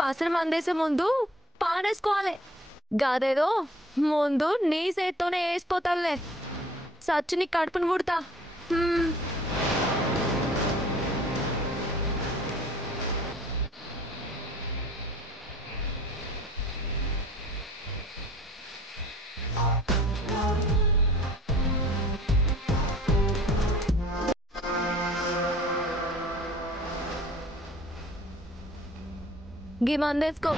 పసరు మందేసే ముందు పానేసుకోవాలి. గదేదో ముందు నీ చేత్తోనే వేసిపోతానులే. సచ్చు నీ కడుపుని పుడతా. గి మందేసుకో.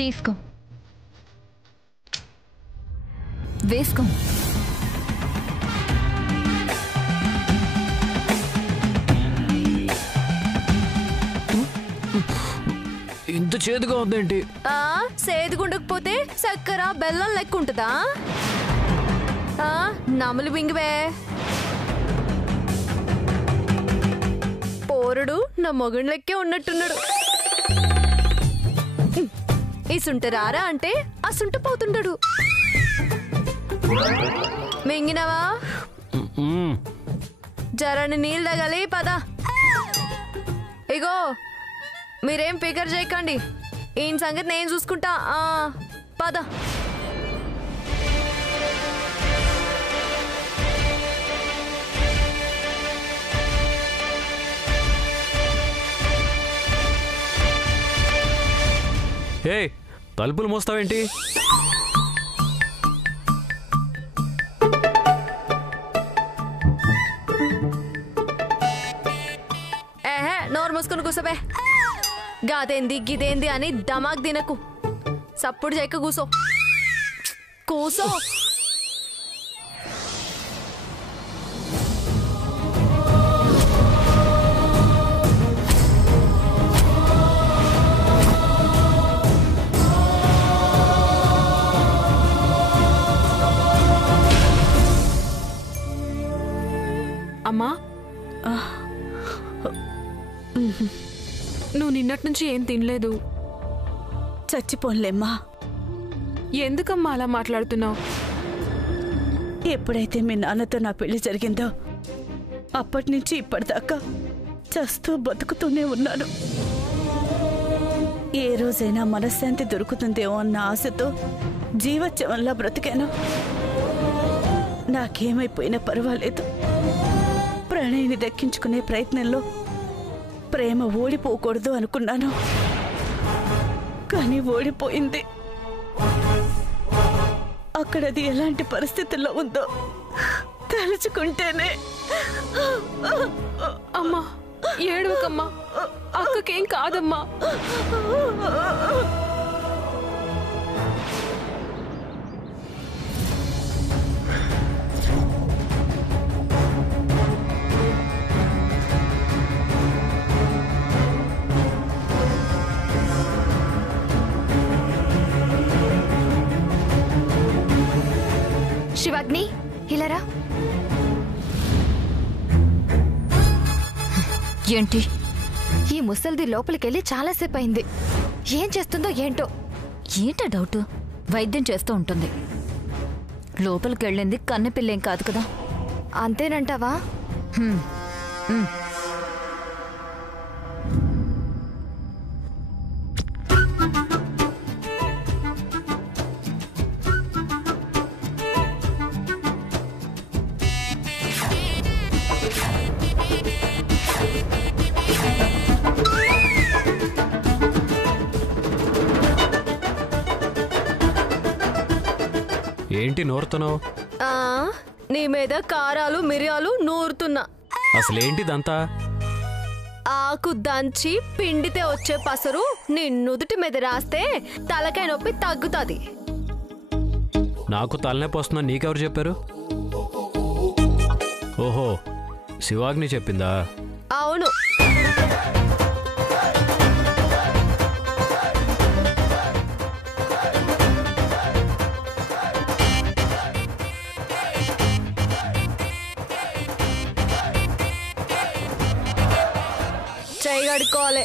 తీసుకో, వేసుకో. ఇంత చేదుగా ఉందేంటి? సేదుగుండకపోతే చక్కెర బెల్లం లెక్క ఉంటుందా? నములు బింగివే. పోరుడు నా మొగుడు లెక్కే ఉన్నట్టున్నాడు. ఈ సుంట రారా అంటే ఆ సుంట పోతుంటాడు. మింగినవా? జరని నీళ్ళు తగలి పద. ఇగో మీరేం ఫికర్ చేయకండి, ఈయన సంగతి నేను చూసుకుంటా. పద. ఏ తలుపులు మోస్తావేంటి? నోరు మూసుకొని కూసోబే. గాదేంది గిదేంది అని దమాక్ తినకు. సప్పుడు చేయక కూసో. కూసో. అమ్మా, నువ్వు నిన్నటి నుంచి ఏం తినలేదు. చచ్చిపోన్లేమ్మా. ఎందుకమ్మా అలా మాట్లాడుతున్నావు? ఎప్పుడైతే మీ నాన్నతో నా పెళ్లి జరిగిందో అప్పటి నుంచి ఇప్పటిదాకా చస్తూ బతుకుతూనే ఉన్నాను. ఏ రోజైనా మనశ్శాంతి దొరుకుతుందేమో అన్న ఆశతో జీవత్యవల్లా బ్రతికాను. నాకేమైపోయినా పర్వాలేదు. ప్రణయ్ని దక్కించుకునే ప్రయత్నంలో ప్రేమ ఓడిపోకూడదు అనుకున్నాను, కానీ ఓడిపోయింది. అక్కడది ఎలాంటి పరిస్థితుల్లో ఉందో తలుచుకుంటేనే. అమ్మా ఏడవకమ్మా, అక్కకేం కాదమ్మా. శివాగ్ని, ఇలారా. ఏంటి? ఈ ముసల్ది లోపలికెళ్ళి చాలాసేపు అయింది. ఏం చేస్తుందో ఏంటో. ఏంటో డౌట్? వైద్యం చేస్తూ ఉంటుంది. లోపలికి వెళ్ళింది కన్నెపిల్లేం కాదు కదా. అంతేనంటావా? ఏంటి నూరుతున్నావు? నీ మీద కారాలు మిరియాలు నూరుతున్నా. అసలేంటిదంతా? ఆకు దంచి పిండితే వచ్చే పసరు నీ నుదుటి మీద రాస్తే తలకాయ నొప్పి తగ్గుతుంది. నాకు తలనొప్పి వస్తుందా నీకెవరు చెప్పారు? ఓహో, శివాగ్ని చెప్పిందా? అవును. కడుక్కోవాలి.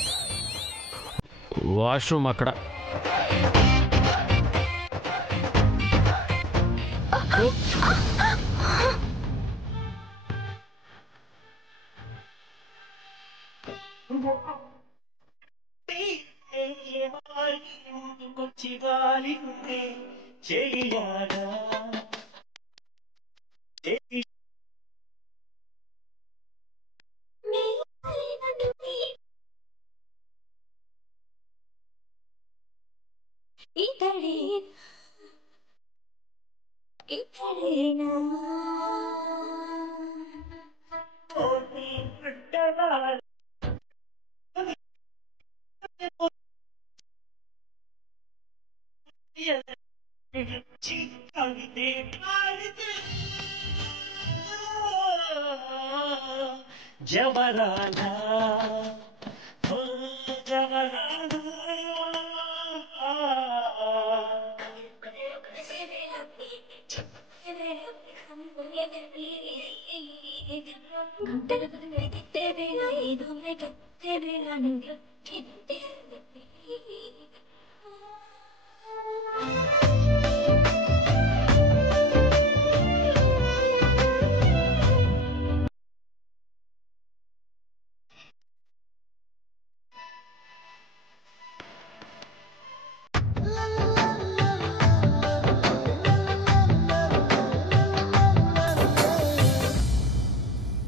వాష్రూమ్ అక్కడ. జవరాలా ఓ జవరాలా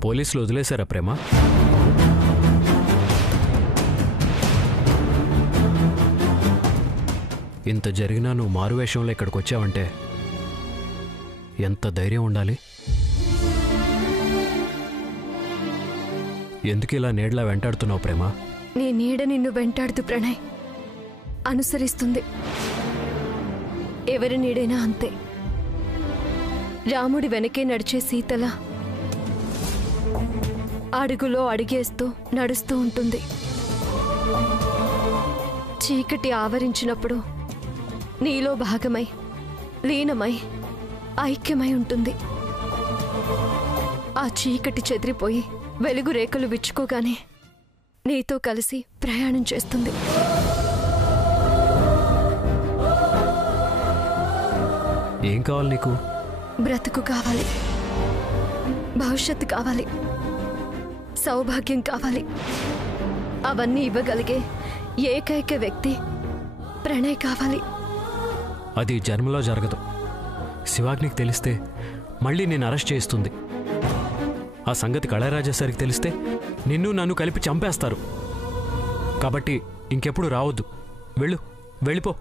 పోలీసులు వదిలేశారా ప్రేమ? ఇంత జరిగినా నువ్వు మారువేషంలో ఇక్కడికి వచ్చావంటే ఎంత ధైర్యం ఉండాలి? ఎందుకు ఇలా నీడలా వెంటాడుతున్నావు ప్రేమ? నీ నీడ నిన్ను వెంటాడుతూ ప్రణయ్ అనుసరిస్తుంది. ఎవరి నీడైనా అంతే. రాముడి వెనకే నడిచే సీతలా అడుగులో అడిగేస్తూ నడుస్తూ ఉంటుంది. చీకటి ఆవరించినప్పుడు నీలో భాగమై లీనమై ఐక్యమై ఉంటుంది. ఆ చీకటి చెదిరిపోయి వెలుగు రేఖలు విచ్చుకోగానే నీతో కలిసి ప్రయాణం చేస్తుంది. ఏం కావాలి నీకు? బ్రతుకు కావాలి, భవిష్యత్తు కావాలి, సౌభాగ్యం కావాలి. అవన్నీ ఇవ్వగలిగే ఏకైక వ్యక్తి ప్రణయ్ కావాలి. అది జన్మలో జరగదు. శివాగ్నికి తెలిస్తే మళ్ళీ నేను అరెస్ట్ చేస్తుంది. ఆ సంగతి కళారాజేశ్వరికి తెలిస్తే నిన్ను నన్ను కలిపి చంపేస్తారు. కాబట్టి ఇంకెప్పుడు రావద్దు. వెళ్ళిపో.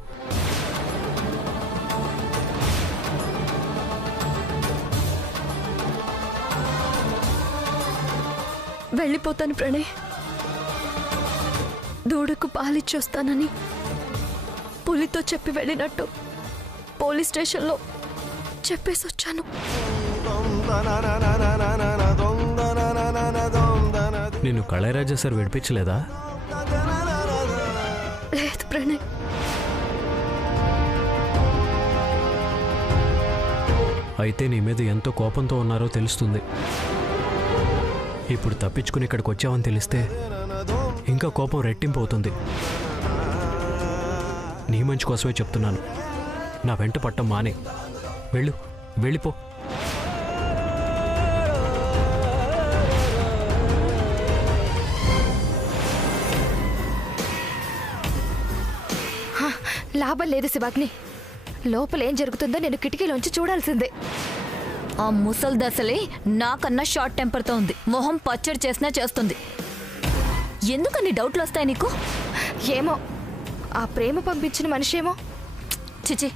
వెళ్ళిపోతాను ప్రణయ్. దూడకు పాలిచ్చొస్తానని పులితో చెప్పి వెళ్ళినట్టు పోలీస్ స్టేషన్లో చెప్పేసి వచ్చాను. నిన్ను కళారాజా సార్ విడిపించలేదా? లేదు ప్రణయ్. అయితే నీ మీద ఎంతో కోపంతో ఉన్నారో తెలుస్తుంది. ఇప్పుడు తప్పించుకుని ఇక్కడికి వచ్చావని తెలిస్తే ఇంకా కోపం రెట్టింపు అవుతుంది. నీ మంచి కోసమే చెప్తున్నాను. నా వెంట పట్టం మానే. వెళ్ళిపో. లాభం లేదు శివాగ్ని. లోపల ఏం జరుగుతుందో నేను కిటికీలోంచి చూడాల్సిందే. ఆ ముసల్ దశలే నాకన్నా షార్ట్ టెంపర్తో ఉంది. మొహం పచ్చడి చేసినా చేస్తుంది. ఎందుకని డౌట్లు వస్తాయి నీకు? ఏమో, ఆ ప్రేమ పంపించిన మనిషేమో. చిచి,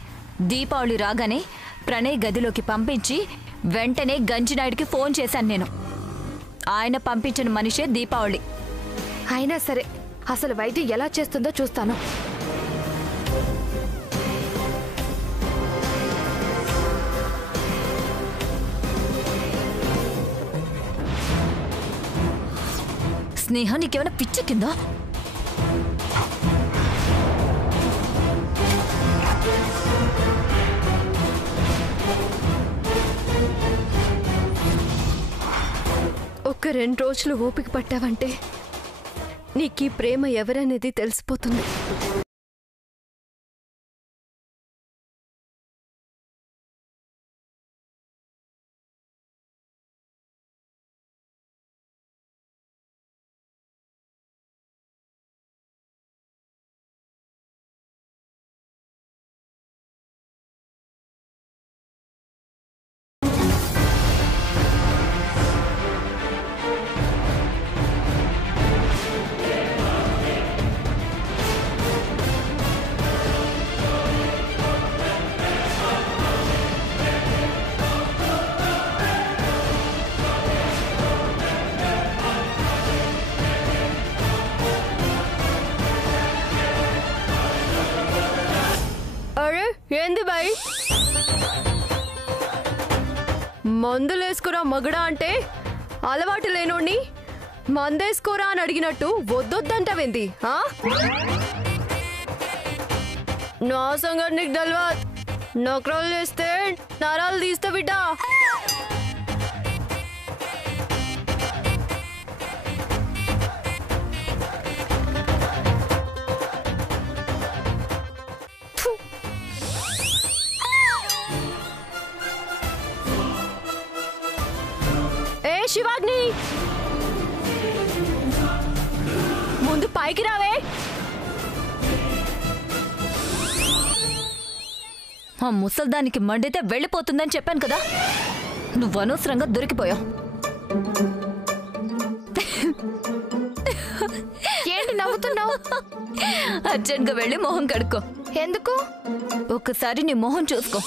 దీపావళి రాగానే ప్రణయ్ గదిలోకి పంపించి వెంటనే గంజినాయుడికి ఫోన్ చేశాను నేను. ఆయన పంపించిన మనిషే దీపావళి. అయినా సరే అసలు వైద్యం ఎలా చేస్తుందో చూస్తాను. స్నేహ, నీకేమైనా పిచ్చెక్కిందా? ఒక్క 2 రోజులు ఓపిక పట్టావంటే నీకీ ప్రేమ ఎవరనేది తెలిసిపోతుంది. ఏంది బాయ్, మందులేసుకురా మగడా అంటే అలవాటు లేనోడిని మందేసుకోరా అని అడిగినట్టు వద్దొద్దంటావేంది? నా సంగతి నీకు తెలవా. నొక్రాలు చేస్తే నరాలు తీస్తా బిడ్డ. శివాగ్ని, ముందు పైకి రావే. ఆ ముసల్దానికి మండితే వెళ్ళిపోతుందని చెప్పాను కదా, నువ్వు అనవసరంగా దొరికిపోయావు. ఏంటి నవ్వుతున్నావు? అర్జెంట్గా వెళ్ళి మొహం కడుక్కో. ఎందుకు? ఒక్కసారి నీ మొహం చూసుకో.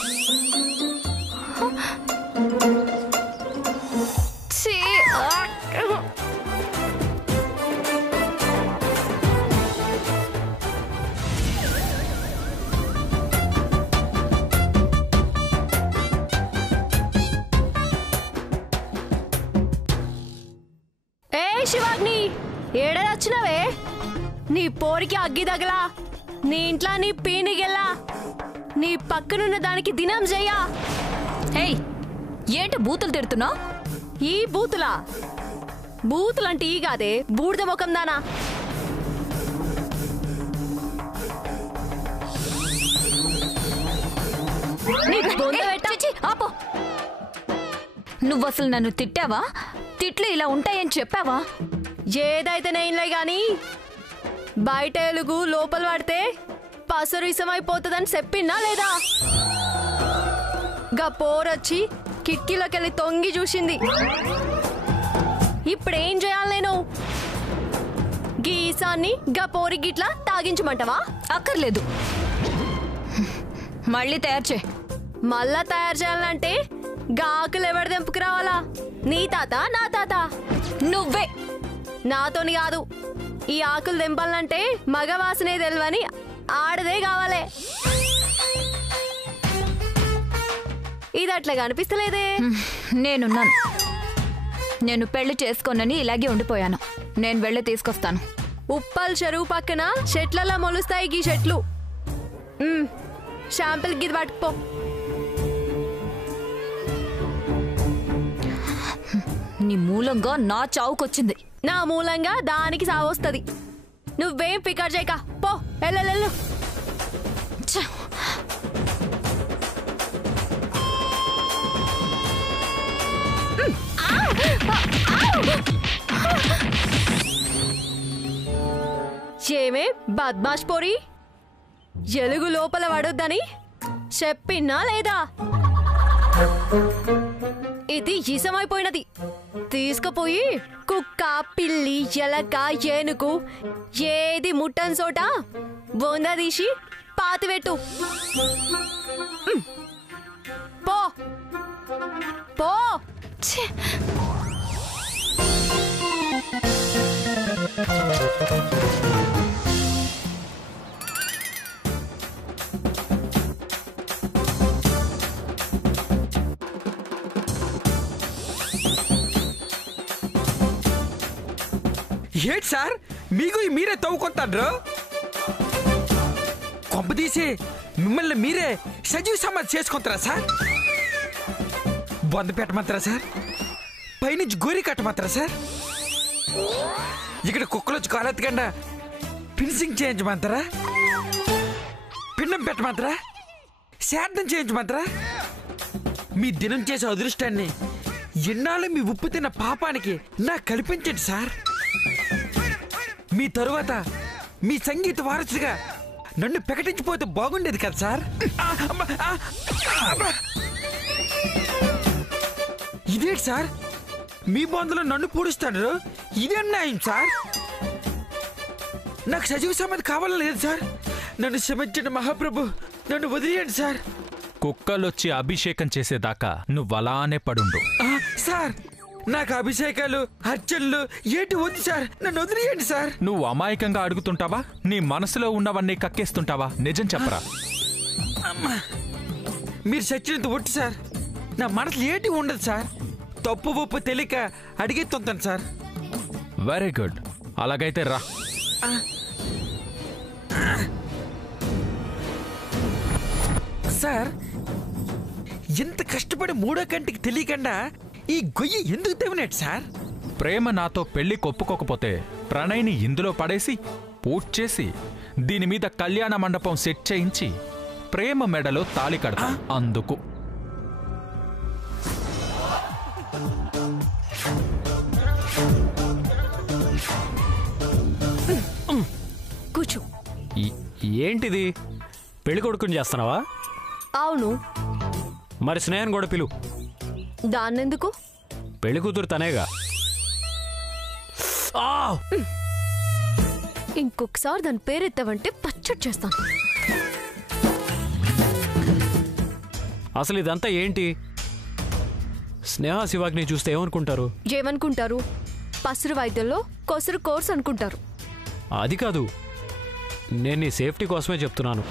శివాగ్ని, ఏడదొచ్చినవే? నీ పోరికి అగ్గి తగలా, నీ ఇంట్లో నీ పీనిగెల్లా, నీ పక్కనున్న దానికి దినం చెయ్యా. ఏయ్, ఏంటి బూతులు తిడుతున్నావు? ఈ బూతులా? బూతులంటే ఈ కాదే, బూడిద ముఖం దానా. ఆపో. నువ్వు అసలు నన్ను తిట్టావా? తిట్లు ఇలా ఉంటాయని చెప్పావా? ఏదైతే నేనులే గాని బయట ఎలుగు లోపల పడితే పసరు ఇసమైపోతుందని చెప్పినా లేదా? గా పోరొచ్చి కిటికీలోకెళ్ళి తొంగి చూసింది. ఇప్పుడేం చేయాలి నేను? గీసాన్ని గా పోరి గిట్లా తాగించమంటావా? అక్కర్లేదు, మళ్ళీ తయారు చేయి. మళ్ళా తయారు చేయాలంటే గాకులు ఎవరి దెంపుకు రావాలా? నీ తాత నా తాత? నువ్వే. నాతోని కాదు. ఈ ఆకులు దెంపాలంటే మగవాసనే తెలవని ఆడదే కావాలే. ఇది అట్లా కనిపిస్తలేదే. నేనున్నాను. నేను పెళ్లి చేసుకోనని ఇలాగే ఉండిపోయాను. నేను వెళ్ళి తీసుకొస్తాను. ఉప్పల్ చెరువు పక్కన చెట్లలో మొలుస్తాయి గీ చెట్లు. షాంపుల్ గిది పట్టుకుపో. నీ మూలంగా నా చావుకొచ్చింది. నా మూలంగా దానికి సావొస్తుంది. నువ్వేం ఫికర్ చేయక పో. ఎల్లెల్లు. ఏమే బద్మాష్ పోరి, ఎలుగు లోపల పడొద్దని చెప్పినా లేదా? ఇది ఇసమైపోయినది. తీసుకుపోయి కుక్క, పిల్లి, ఎలక, ఏనుగు ఏది ముట్టని చోట బొంద తీసి పాతిపెట్టు. పో పో. ఏంటి సార్, మీకు మీరే తవ్వుకుంటారు? కొంప తీసి మిమ్మల్ని మీరే సజీవ సమాధి చేసుకుంటారా సార్? బొంద పెట్టమంటారా సార్? పైనుంచి గోరి కట్టమంటారా సార్? ఇక్కడ కుక్కలు వచ్చి కాలెత్తకుండా ఫినిషింగ్ చేయించమంటారా? పిండం పెట్టమంటారా? శాంతం చేయించమంటారా? మీ దినం చేసే అదృష్టాన్ని ఎన్నాళ్ళు మీ ఉప్పు తిన్న పాపానికి నాకు కల్పించండి సార్. మీ తరువాత మీ సంగీత వారసుడిగా నన్ను ప్రకటించిపోతే బాగుండేది కదా సార్. ఇదేంటి సార్, మీ బంధులో నన్ను పూడుస్తాడు? ఇదేం న్యాయం సార్? నాకు సజీవ సమాధి కావాలని లేదు సార్. నన్ను క్షమించండి మహాప్రభు, నన్ను వదిలేయండి సార్. కుక్కలొచ్చి అభిషేకం చేసేదాకా నువ్వలానే పడుండు. సార్, నాకు అభిషేకాలు అర్చనలు ఏంటి వద్దు సార్, నన్ను వదిలేయండి సార్. నువ్వు అమాయకంగా అడుగుతుంటావా? నీ మనసులో ఉన్నవన్నీ కక్కేస్తుంటావా? నిజం చెప్పరా. మీరు చచ్చినంత ఒట్టు సార్, నా మనసులో ఏంటి ఉండదు సార్. తప్పు ఒప్పు తెలియక అడిగెత్తుంటాను సార్. వెరీ గుడ్, అలాగైతే రా. సార్, ఎంత కష్టపడి మూడో కంటికి తెలియకుండా ఈ గొయ్యి ఎందుకు తెవినట్టు సార్? ప్రేమ నాతో పెళ్లి కొప్పుకోకపోతే ప్రణయ్ని ఇందులో పడేసి పూజ చేసి దీని మీద కళ్యాణ మండపం సెట్ చేయించి ప్రేమ మెడలో తాళి కడతా. అందుకు కూర్చో. ఏంటిది, పెళ్లి కొడుకుని చేస్తున్నావా? అవును. మరి స్నేహం కూడా పిలు. దాన్నెందుకు? పెళ్లి కూతురు తనేగా. ఇంకొకసారి దాని పేరెత్తావంటే పచ్చడి చేస్తాను. అసలు ఇదంతా ఏంటి? స్నేహ శివాగ్ని చూస్తే ఏమనుకుంటారు? ఏమనుకుంటారు? పసురు వైద్యంలో కొసురు కోర్స్ అనుకుంటారు. అది కాదు, నేను నీ సేఫ్టీ కోసమే చెప్తున్నాను.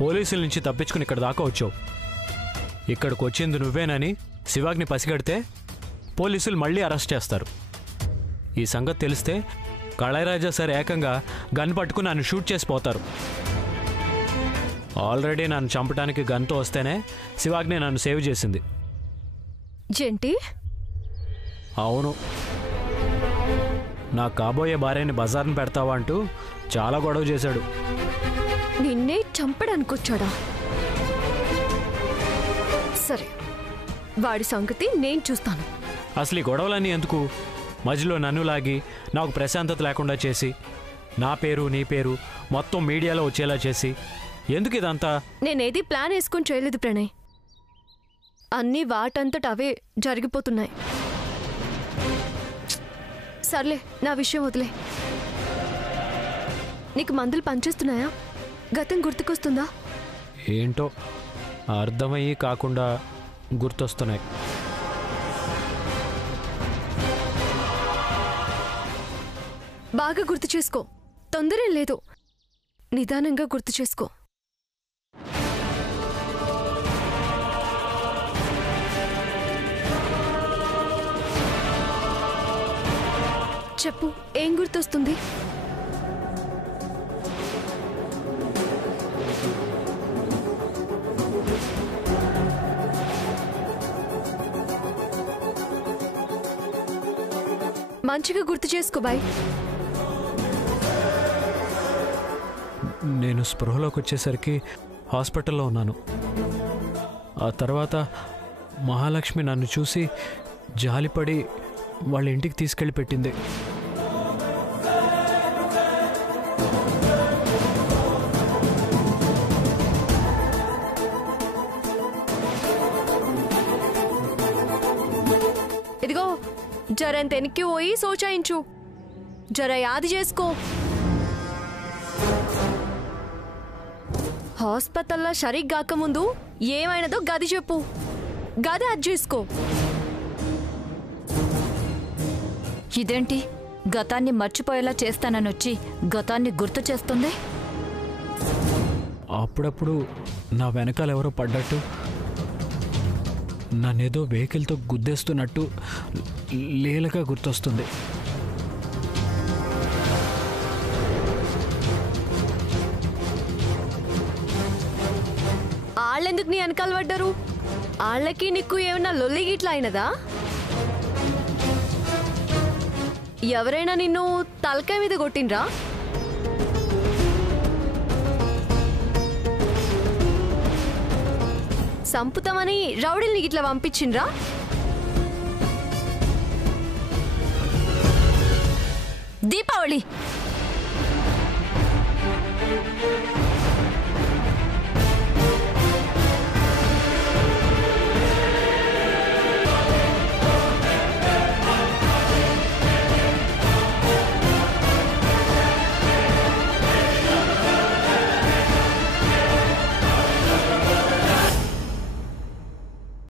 పోలీసుల నుంచి తప్పించుకుని ఇక్కడ దాకా వచ్చావు. ఇక్కడికి వచ్చింది నువ్వేనని శివాగ్ని పసిగడితే పోలీసులు మళ్ళీ అరెస్ట్ చేస్తారు. ఈ సంగతి తెలిస్తే కళారాజా సార్ ఏకంగా గన్ పట్టుకుని నన్ను షూట్ చేసి పోతారు. ఆల్రెడీ నన్ను చంపడానికి గన్తో వస్తేనే శివాగ్ని నన్ను సేవ్ చేసింది. జంటి? అవును, నా కాబోయే భార్యని బజార్ని పెడతావా అంటూ చాలా గొడవ చేశాడు. నిన్నే చంపడానికి వచ్చాడా? సరే, వాడి సంగతి నేను చూస్తాను. అసలు ఈ గొడవలన్నీ ఎందుకు? మధ్యలో నన్ను లాగి నాకు ప్రశాంతత లేకుండా చేసి నా పేరు నీ పేరు మొత్తం మీడియాలో వచ్చేలా చేసి ఎందుకు ఇదంతా? నేనేది ప్లాన్ వేసుకుని చేయలేదు ప్రణయ్. అన్నీ వాటంతట అవే జరిగిపోతున్నాయి. సర్లే, నా విషయం వదిలే. నీకు మందులు పనిచేస్తున్నాయా? గతం గుర్తుకొస్తుందా? ఏంటో అర్థమయ్యి కాకుండా గుర్తొస్తున్నాయి. బాగా గుర్తు చేసుకో, తొందరేం లేదు. నిదానంగా గుర్తు చేసుకో. చెప్పు, ఏం గుర్తొస్తుంది? మంచిగా గుర్తు చేసుకో బాయ్. నేను స్పృహలోకి వచ్చేసరికి హాస్పిటల్లో ఉన్నాను. ఆ తర్వాత మహాలక్ష్మి నన్ను చూసి జాలిపడి వాళ్ళ ఇంటికి తీసుకెళ్ళి పెట్టింది. ఇదిగో, జరంత వెనక్కి పోయి సోచాయించు. జర యాది చేసుకో. హాస్పిటల్లో సరిగ్గా ముందు ఏమైనదో గది చెప్పు. గది అది చేసుకో. ఇదేంటి, గతాన్ని మర్చిపోయేలా చేస్తానని వచ్చి గతాన్ని గుర్తు చేస్తుంది? అప్పుడప్పుడు నా వెనకాల ఎవరో పడ్డట్టు, నన్నేదో వెహికల్తో గుద్దేస్తున్నట్టు లీలగా గుర్తొస్తుంది. వాళ్ళెందుకు నీ వెనకాల పడ్డారు? వాళ్ళకి నీకు ఏమన్నా లొల్లి గిట్లా అయినదా? ఎవరైనా నిన్ను తలకాయ మీద కొట్టిండ్రా? సంపుతామని రౌడీల్ని ఇట్లా పంపించిండ్రా? దీపావళి